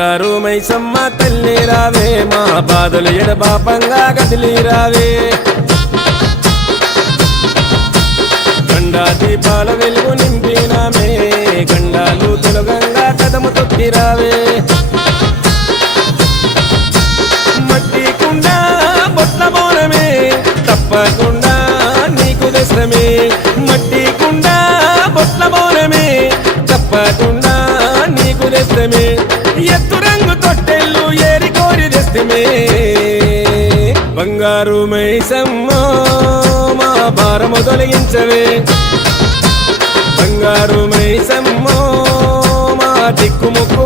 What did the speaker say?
బంగారు మైసమ్మ తల్లి రావే మా బాధలు ఎడబాపంగా కదిలి రావే గండా దీపాల వెలుగు నింపినామే గండాలు తొలగంగా కదము తొక్కి రావే మట్టి కుండ బొట్ల బోనమే తప్పకుండా నీకు దశమే మట్టి కుండ బొట్ల బోనమే తప్పకుండా నీకు దశమే ఎత్తు రంగు తొట్టెళ్ళు ఏరి కోరి దస్తమే బంగారు మైసమ్మ మా భారము తొలగించవే బంగారు మైసమ్మ మా దిక్కుముక్కు